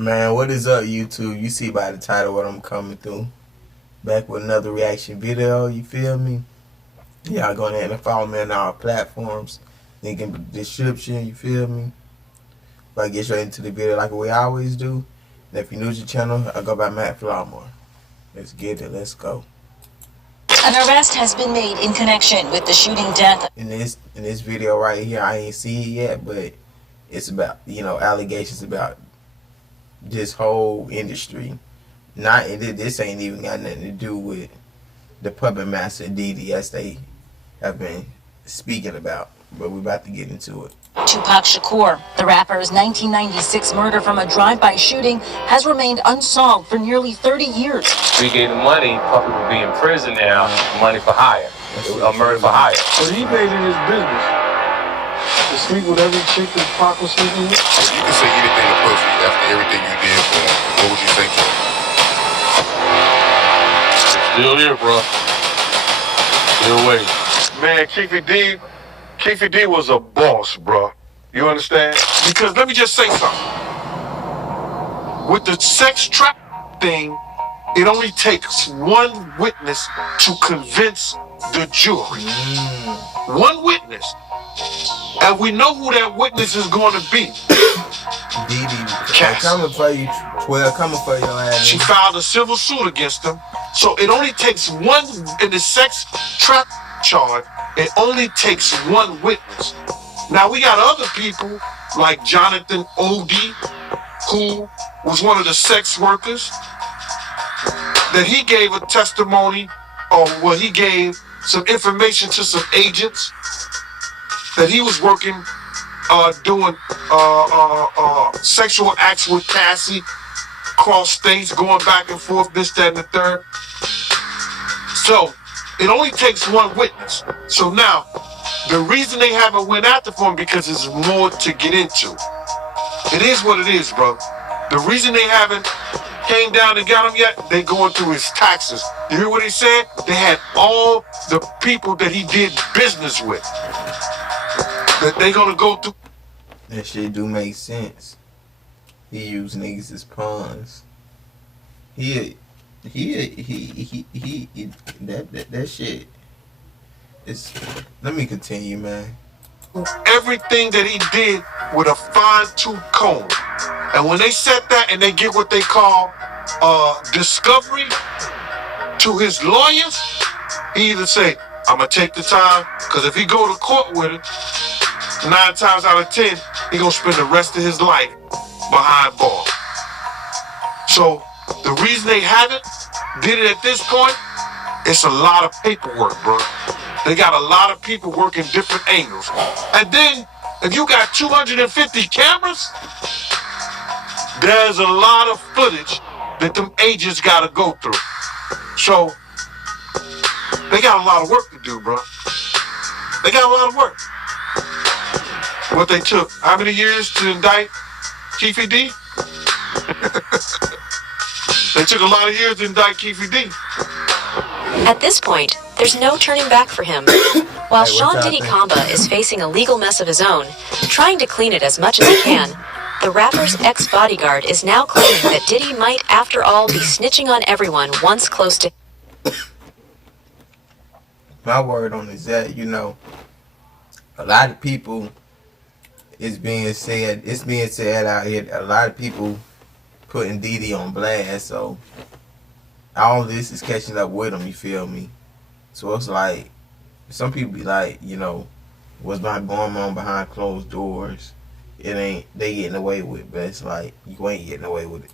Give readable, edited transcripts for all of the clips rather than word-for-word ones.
Man, what is up, YouTube? You see by the title what I'm coming through. Back with another reaction video, you feel me? Y'all go ahead and follow me on our platforms. Link in the description, you feel me? But I get straight into the video like we always do. And if you're new to the channel, I go by Matt Flowmore. Let's get it, let's go. An arrest has been made in connection with the shooting death. In this video right here, I ain't see it yet, but it's about, allegations about this whole industry. This ain't even got nothing to do with the puppet master Diddy, as they have been speaking about. But we're about to get into it. Tupac Shakur, the rapper's 1996 murder from a drive-by shooting, has remained unsolved for nearly 30 years. We gave him money, Puppy would be in prison now, money for hire. A murder for hire. So he made it his business to sleep with every chick that Pac was sleeping with. If you could say anything to Puffy after everything you did for him, what would you say to him? Still here, bro. Still waiting. Man, Keefe D was a boss, bro. You understand? Because let me just say something. With the sex trap thing, it only takes one witness to convince the jury. One witness. And we know who that witness is going to be. Diddy, coming for you, 12, coming for your ass. She filed a civil suit against him. So it only takes one, in the sex trap charge, it only takes one witness. Now we got other people like Jonathan Odie, who was one of the sex workers, that he gave a testimony, or he gave some information to some agents that he was working, doing sexual acts with Cassie, cross states, going back and forth, this, that, and the third. So it only takes one witness. So now, the reason they haven't went after for him because there's more to get into. It is what it is, bro. The reason they haven't came down and got him yet, they going through his taxes. You hear what he said? They had all the people that he did business with that they gonna go through. That shit do make sense. He used niggas as pawns. That shit. Let me continue, man. Everything that he did with a fine-tooth comb. And when they set that and they get what they call discovery to his lawyers, he either say, I'm gonna take the time, because if he go to court with it, 9 times out of 10, he gonna spend the rest of his life behind bars. So the reason they haven't did it at this point, it's a lot of paperwork, bro. They got a lot of people working different angles. And then, if you got 250 cameras, there's a lot of footage that them agents gotta go through. So, they got a lot of work to do, bro. They got a lot of work. What they took, how many years to indict Keefe D? They took a lot of years to indict Keefe D. At this point, there's no turning back for him. While Sean Diddy Kamba is facing a legal mess of his own, trying to clean it as much as he can, the rapper's ex-bodyguard is now claiming that Diddy might, after all, be snitching on everyone once close to. My word on is that, a lot of people, it's being said out here, a lot of people putting Diddy on blast, so all this is catching up with him, you feel me? So it's like, some people be like, what's going on behind closed doors, it ain't, they getting away with it, but it's like, you ain't getting away with it.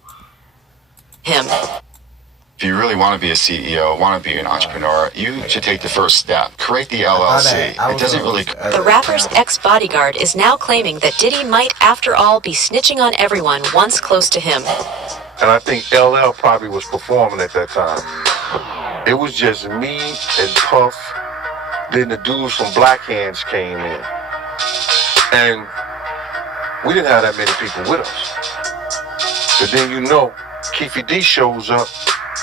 Him. If you really want to be a CEO, want to be an entrepreneur, you should take the first step. Create the LLC. It doesn't really... The rapper's ex-bodyguard is now claiming that Diddy might, after all, be snitching on everyone once close to him. And I think LL probably was performing at that time. It was just me and Puff. Then the dudes from Black Hands came in. And we didn't have that many people with us. But then Keefe D shows up,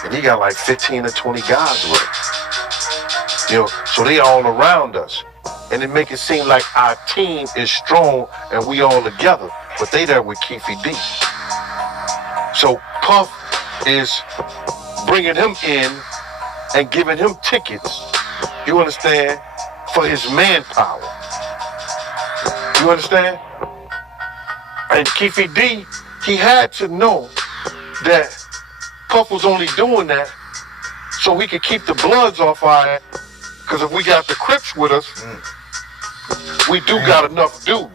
and he got like 15 or 20 guys with him. So they all around us. And it make it seem like our team is strong and we all together. But they there with Keefe D. So Puff is bringing him in and giving him tickets, you understand, for his manpower. You understand? And Keefe D, he had to know that Puff was only doing that so we could keep the Bloods off our ass. Because if we got the Crips with us, we do got enough dudes.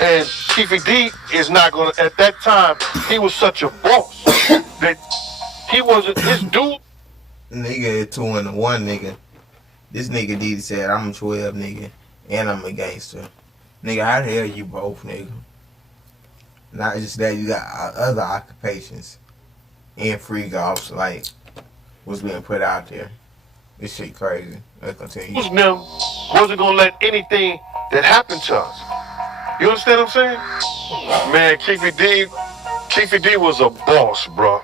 And Keefe D is not going to, at that time, he was such a boss that he wasn't, his dude. Nigga, 2-1 nigga. This nigga Diddy said, I'm a 12 nigga, and I'm a gangster. Nigga, how the hell you both, nigga? Not just that, you got other occupations and free golfs, like what's being put out there. This shit crazy. Let's continue. Them wasn't gonna let anything that happened to us. You understand what I'm saying? Man, Keefe D was a boss, bro.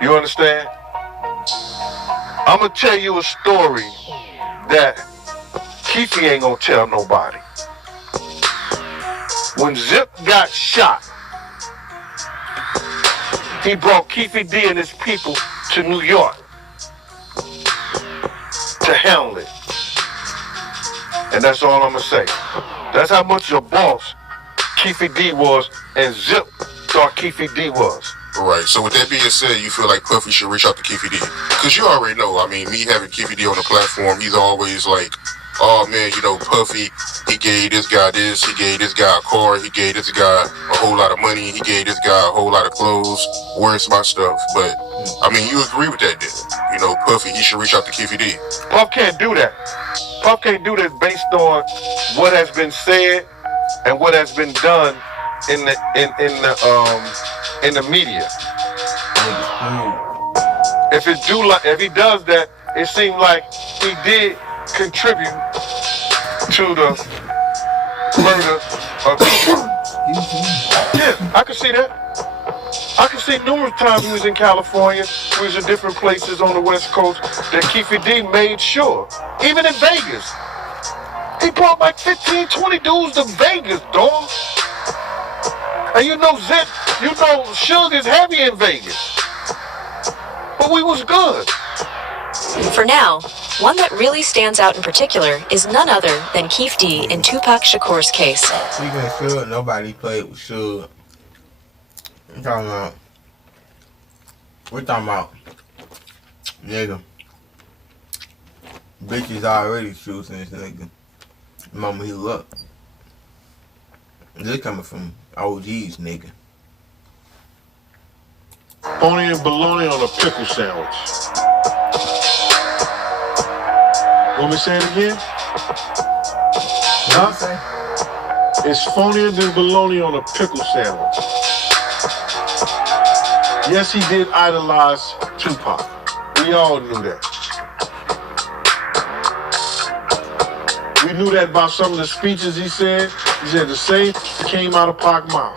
You understand? I'm gonna tell you a story that Keefe ain't gonna tell nobody. When Zip got shot, he brought Keefe D and his people to New York to handle it. And that's all I'm gonna say. That's how much of a boss Keefe D was, and Zip thought Keefe D was. Right, so with that being said, you feel like Puffy should reach out to Keefe D? Because you already know, I mean, me having Keefe D on the platform, he's always like, oh man, you know, Puffy, he gave this guy this, he gave this guy a car, he gave this guy a whole lot of money, he gave this guy a whole lot of clothes, where's my stuff? But, I mean, you agree with that then? You know, Puffy, he should reach out to Keefe D. Puff can't do that. Puff can't do that based on what has been said and what has been done in the media. If he does that, it seems like he did contribute to the murder of Tupac. Yeah, I can see that. I can see numerous times we was in California, we was in different places on the West Coast, that Keefe D made sure. Even in Vegas. He brought like 15, 20 dudes to Vegas, dog. And you know Zip, you know Suge is heavy in Vegas. But we was good. For now, one that really stands out in particular is none other than Keefe D in Tupac Shakur's case. Speaking of Suge, nobody played with Suge. We're talking about, nigga, bitches already choosing this nigga the moment he look. This coming from OGs, nigga. Phony and bologna on a pickle sandwich. Want me to say it again? Huh? It's phonier than bologna on a pickle sandwich. Yes, he did idolize Tupac. We all knew that. We knew that about some of the speeches he said. He said the same came out of Pac's mouth.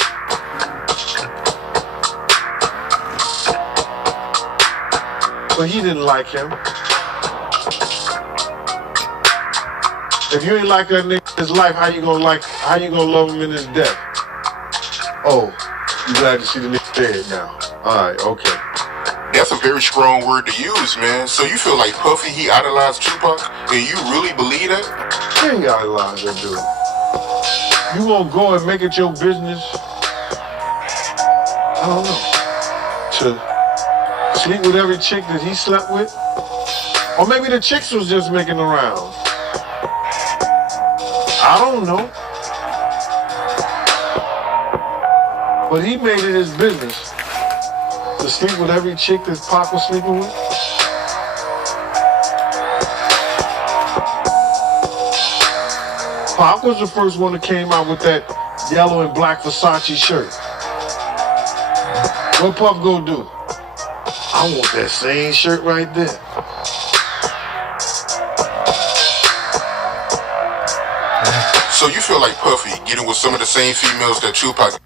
But he didn't like him. If you ain't like that nigga in his life, how you gonna love him in his death? Oh, you glad to see the nigga dead now. Alright, okay. That's a very strong word to use, man. So you feel like Puffy, he idolized Tupac? And you really believe that? Yeah, he idolized that dude. You won't go and make it your business, I don't know, to sleep with every chick that he slept with? Or maybe the chicks was just making the rounds. I don't know. But he made it his business to sleep with every chick that Pac was sleeping with. Pac was the first one that came out with that yellow and black Versace shirt. What Puff gonna do? I want that same shirt right there. So you feel like Puffy getting with some of the same females that Tupac?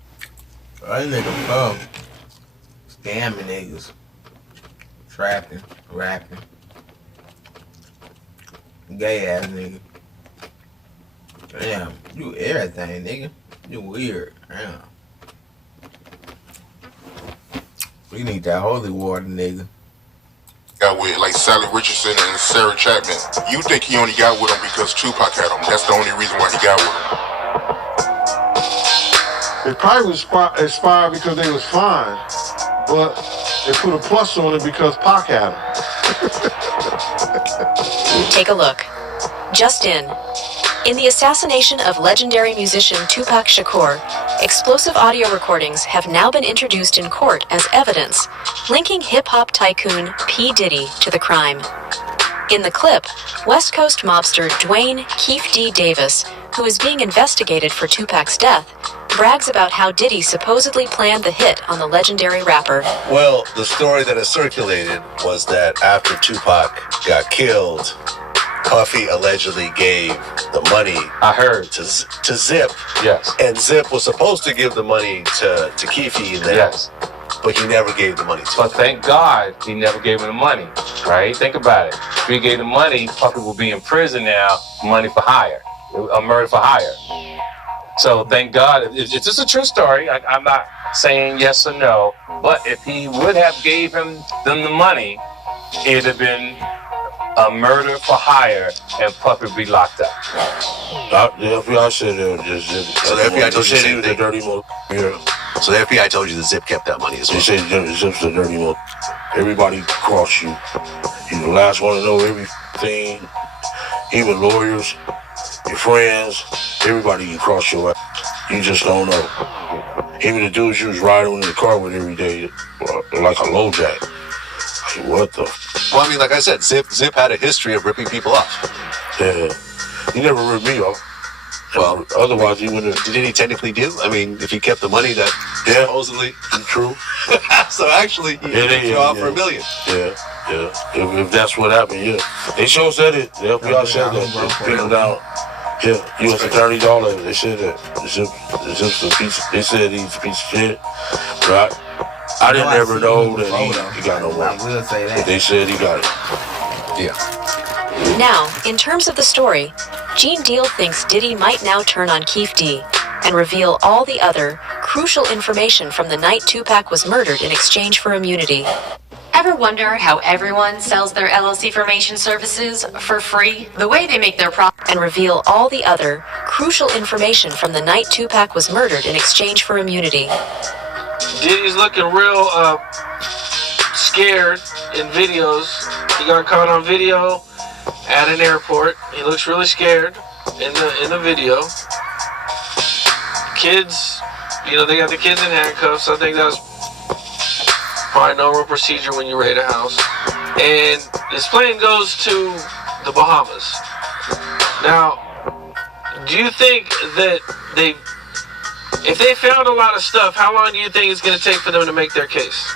That nigga Puff scamming niggas, trapping, rapping, gay ass nigga. Damn, you everything, nigga. You weird. Damn. We need that holy water, nigga. Got with like Sally Richardson and Sarah Chapman. You think he only got with him because Tupac had him? That's the only reason why he got with him. It probably was inspired because they was fine, but they put a plus on it because Pac had him. Take a look. Just in the assassination of legendary musician Tupac Shakur, explosive audio recordings have now been introduced in court as evidence, linking hip-hop tycoon P. Diddy to the crime. In the clip, West Coast mobster Dwayne Keefe D. Davis, who is being investigated for Tupac's death, brags about how Diddy supposedly planned the hit on the legendary rapper. Well, the story that has circulated was that after Tupac got killed, Puffy allegedly gave the money I heard to Zip. yes, And Zip was supposed to give the money to Keefe and them, yes. but he never gave the money to But him. thank God he never gave him the money, right? Think about it. If he gave the money, Puffy will be in prison now, money for hire, a murder for hire. So thank God. It's just a true story. I'm not saying yes or no, but if he would have gave them the money, it'd have been a murder for hire, and Puffy would be locked up. The FBI said So the FBI told you the same thing. dirty mother. Yeah. So the FBI told you that Zip kept that money as They well. said Zip's the dirty mother. Everybody cross you. You're the last one to know everything. Even lawyers, your friends, everybody can cross your ass. You just don't know. Even the dudes you was riding in the car with every day, like a low jack. Like, what the? Well, I mean, like I said, Zip had a history of ripping people off. Yeah. He never ripped me off. Well, Otherwise, he wouldn't have. did he technically do? I mean, if he kept the money that supposedly. True. So actually, he ripped you off for $1 million. Yeah. If that's what happened, yeah. They sure said it. The FBI said that. They figured out. Yeah, U.S. Attorney Dollar. They said that. Zip's a piece. They said he's a piece of shit. Right. I didn't ever know that he got no money. I will say that. But they said he got it. Yeah. Now, in terms of the story, Gene Deal thinks Diddy might now turn on Keefe D and reveal all the other crucial information from the night Tupac was murdered in exchange for immunity. Ever wonder how everyone sells their LLC formation services for free? The way they make their profit. And reveal all the other crucial information from the night Tupac was murdered in exchange for immunity. Diddy's looking real scared in videos. He got caught on video at an airport. He looks really scared in the video. Kids, they got the kids in handcuffs. I think that's probably normal procedure when you raid a house. And this plane goes to the Bahamas. Now, do you think that if they found a lot of stuff, how long do you think it's going to take for them to make their case?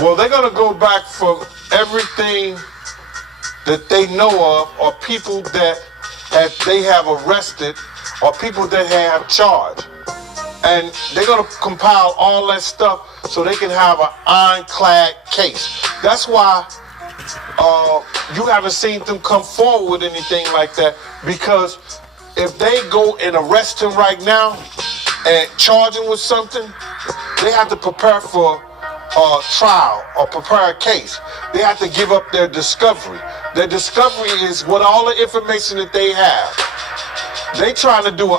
Well, they're going to go back for everything that they know of, or people that they have arrested, or people that they have charged. And they're going to compile all that stuff so they can have an ironclad case. That's why you haven't seen them come forward with anything like that, because if they go and arrest him right now and charge him with something, they have to prepare for a trial or prepare a case. They have to give up their discovery. Their discovery is what all the information that they have. They trying to do an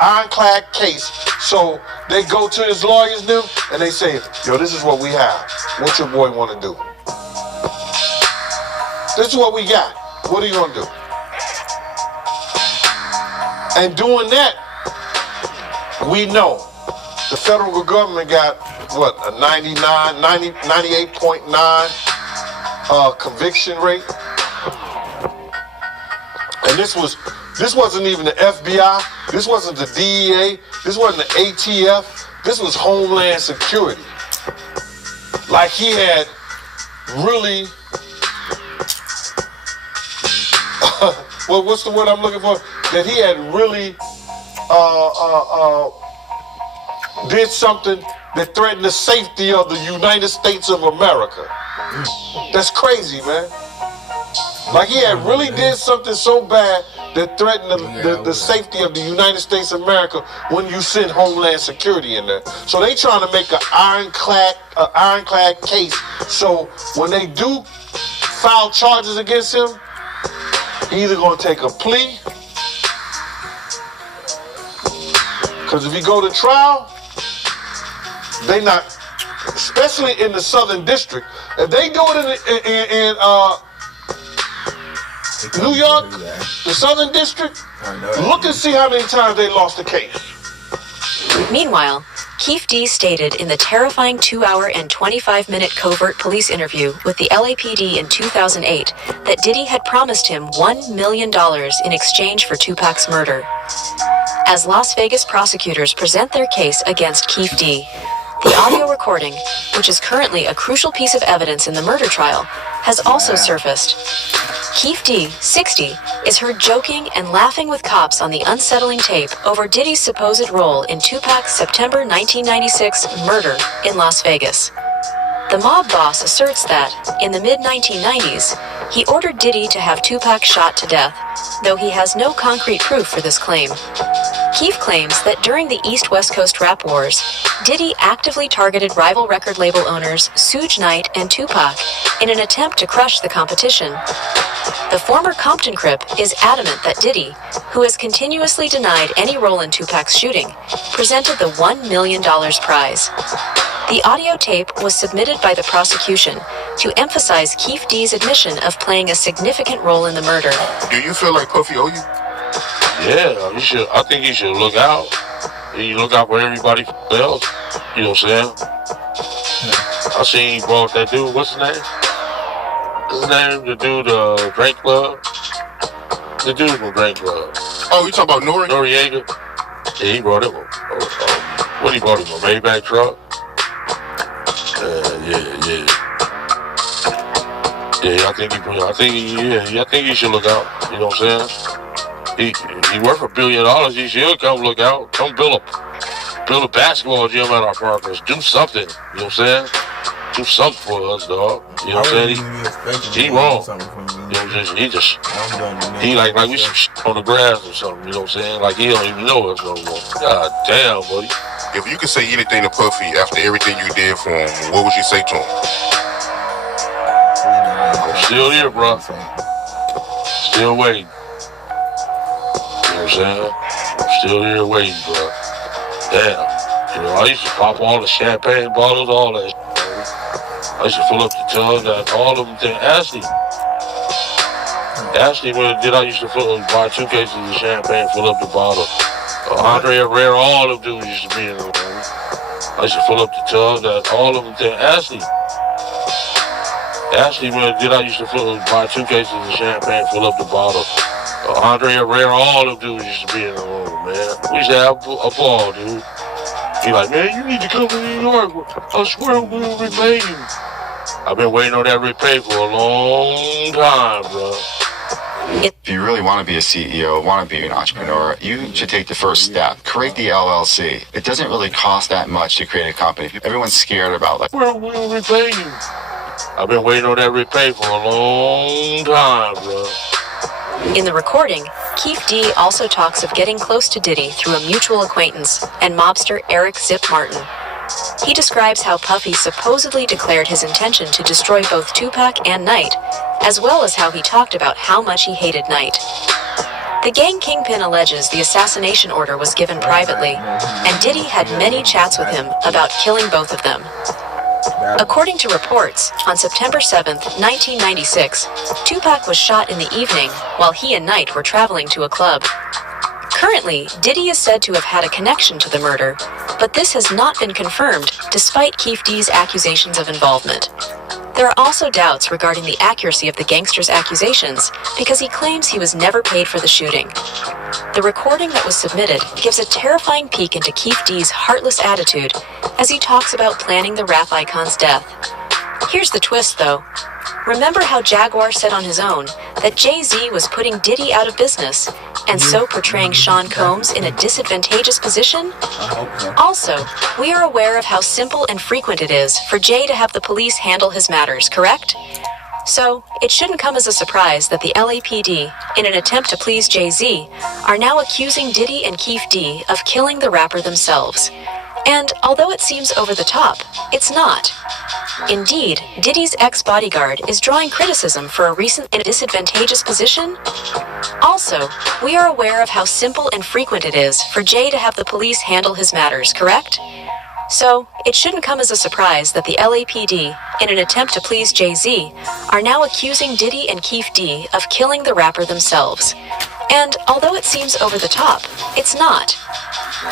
ironclad case. So they go to his lawyers now and they say, yo, this is what we have. What your boy want to do? This is what we got. What are you going to do? And doing that, we know the federal government got, what, a 98.9 conviction rate. And this wasn't even the FBI. This wasn't the DEA. This wasn't the ATF. This was Homeland Security. Like he had really, well, what's the word I'm looking for? That he had really did something that threatened the safety of the United States of America. That's crazy, man. Like he had really did something so bad that threaten the safety of the United States of America when you send Homeland Security in there. So they trying to make an ironclad case. So when they do file charges against him, he either gonna take a plea, because if he go to trial, they not, especially in the Southern District. If they do it in New York, the Southern District, look and see how many times they lost the case. Meanwhile, Keefe D stated in the terrifying 2-hour and 25-minute covert police interview with the LAPD in 2008 that Diddy had promised him $1 million in exchange for Tupac's murder. As Las Vegas prosecutors present their case against Keefe D, the audio recording, which is currently a crucial piece of evidence in the murder trial, has also surfaced. Keefe D, 60, is heard joking and laughing with cops on the unsettling tape over Diddy's supposed role in Tupac's September 1996 murder in Las Vegas. The mob boss asserts that, in the mid-1990s, he ordered Diddy to have Tupac shot to death, though he has no concrete proof for this claim. Keefe claims that during the East-West Coast rap wars, Diddy actively targeted rival record label owners Suge Knight and Tupac in an attempt to crush the competition. The former Compton Crip is adamant that Diddy, who has continuously denied any role in Tupac's shooting, presented the $1 million prize. The audio tape was submitted by the prosecution to emphasize Keefe D's admission of playing a significant role in the murder. Do you feel like Puffy owe you? Yeah, he should. I think he should look out. He look out for everybody else. You know what I'm saying? I seen he brought that dude. What's his name? His name, the dude, Drink Club. The dude from Drink Club. Oh, you talking about Noriega? Yeah, he brought him. What he brought him? A Maybach truck? Yeah, I think he should look out. You know what I'm saying? He worth $1 billion. He should come look out. Come build a basketball gym at our partners. Do something. You know what I'm saying? Do something for us, dog. You know what I'm saying? He wrong. You know, he like we some shit on the grass or something. You know what I'm saying? Like he don't even know us no more. God damn, buddy. If you could say anything to Puffy after everything you did for him, what would you say to him? I'm still here, bro. Still waiting. You know what I'm saying? I'm still here waiting, bro. Damn. You know, I used to pop all the champagne bottles, all that shit. I used to fill up the tub that all of them things. Ashley, I used to buy 2 cases of champagne, fill up the bottle. Andre Herrera, all of them dudes used to be in the room. I used to fill up the tub that all of them things. Ashley, I used to buy 2 cases of champagne, fill up the bottle. Andre Herrera, all of them dudes used to be in the room, man. We used to have a ball, dude. He like, man, you need to come to New York. I swear we'll repay you. I've been waiting on that repay for a long time, bro. If you really want to be a CEO, want to be an entrepreneur, you should take the first step. Create the LLC. It doesn't really cost that much to create a company. Everyone's scared about like, where will repay you? I've been waiting on that repay for a long time, bro. In the recording, Keefe D also talks of getting close to Diddy through a mutual acquaintance and mobster Eric Zip Martin. He describes how Puffy supposedly declared his intention to destroy both Tupac and Knight, as well as how he talked about how much he hated Knight. The gang kingpin alleges the assassination order was given privately, and Diddy had many chats with him about killing both of them. According to reports, on September 7th, 1996, Tupac was shot in the evening while he and Knight were traveling to a club. Currently, Diddy is said to have had a connection to the murder, but this has not been confirmed despite Keefe D's accusations of involvement. There are also doubts regarding the accuracy of the gangster's accusations because he claims he was never paid for the shooting. The recording that was submitted gives a terrifying peek into Keefe D's heartless attitude as he talks about planning the rap icon's death. Here's the twist, though. Remember how Jaguar said on his own that Jay-Z was putting Diddy out of business and so portraying Sean Combs in a disadvantageous position? Also, we are aware of how simple and frequent it is for Jay to have the police handle his matters, correct? So, it shouldn't come as a surprise that the LAPD, in an attempt to please Jay-Z, are now accusing Diddy and Keefe D of killing the rapper themselves. And although it seems over the top, it's not. Indeed, Diddy's ex-bodyguard is drawing criticism for a recent and disadvantageous position. Also, we are aware of how simple and frequent it is for Jay to have the police handle his matters, correct? So, it shouldn't come as a surprise that the LAPD, in an attempt to please Jay-Z, are now accusing Diddy and Keefe D of killing the rapper themselves. And although it seems over the top, it's not.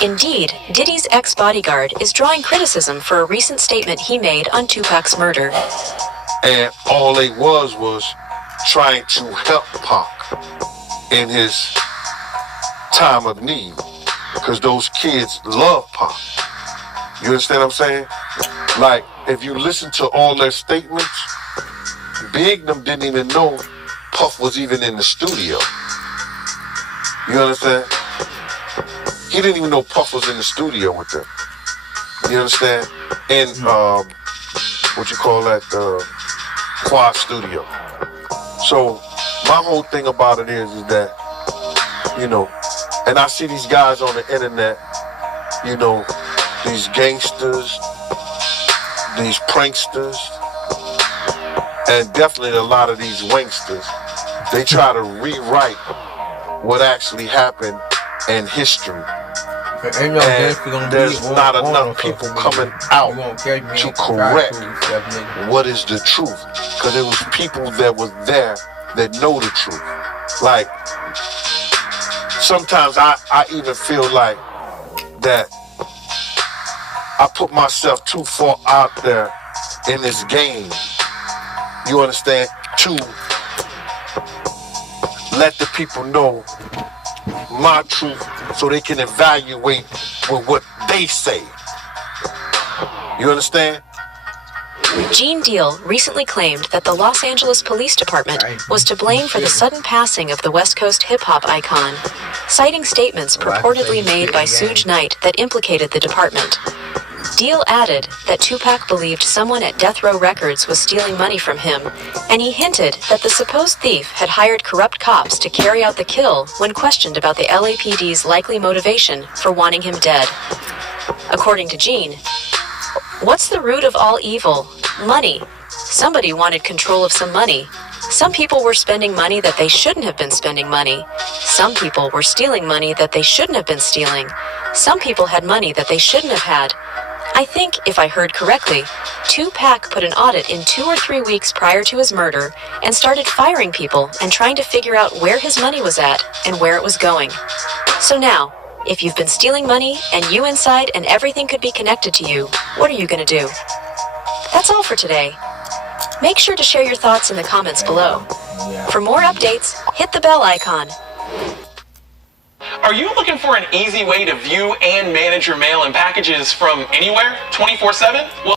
Indeed, Diddy's ex-bodyguard is drawing criticism for a recent statement he made on Tupac's murder. And all they was trying to help Pac in his time of need. Because those kids love Pac. You understand what I'm saying? Like, if you listen to all their statements, Big them didn't even know Puff was even in the studio. You understand? He didn't even know Puff was in the studio with them. You understand? In, what you call that, Quad Studio. So, my whole thing about it is that, you know, and I see these guys on the internet, you know, these gangsters, these pranksters, and definitely a lot of these wanksters. They try to rewrite what actually happened in history. And there's not enough people coming out to correct what is the truth. Because it was people that was there that know the truth. Like, sometimes I even feel like that I put myself too far out there in this game, you understand, to let the people know my truth so they can evaluate with what they say. You understand? Gene Deal recently claimed that the Los Angeles Police Department was to blame for the sudden passing of the West Coast hip-hop icon, citing statements purportedly made by Suge Knight that implicated the department. Deal added that Tupac believed someone at Death Row Records was stealing money from him, and he hinted that the supposed thief had hired corrupt cops to carry out the kill when questioned about the LAPD's likely motivation for wanting him dead. According to Gene, what's the root of all evil? Money. Somebody wanted control of some money. Some people were spending money that they shouldn't have been spending money. Some people were stealing money that they shouldn't have been stealing. Some people had money that they shouldn't have had. I think, if I heard correctly, Tupac put an audit in 2 or 3 weeks prior to his murder and started firing people and trying to figure out where his money was at and where it was going. So now, if you've been stealing money and you inside and everything could be connected to you, what are you going to do? That's all for today. Make sure to share your thoughts in the comments below. For more updates, hit the bell icon. Are you looking for an easy way to view and manage your mail and packages from anywhere, 24/7? Well,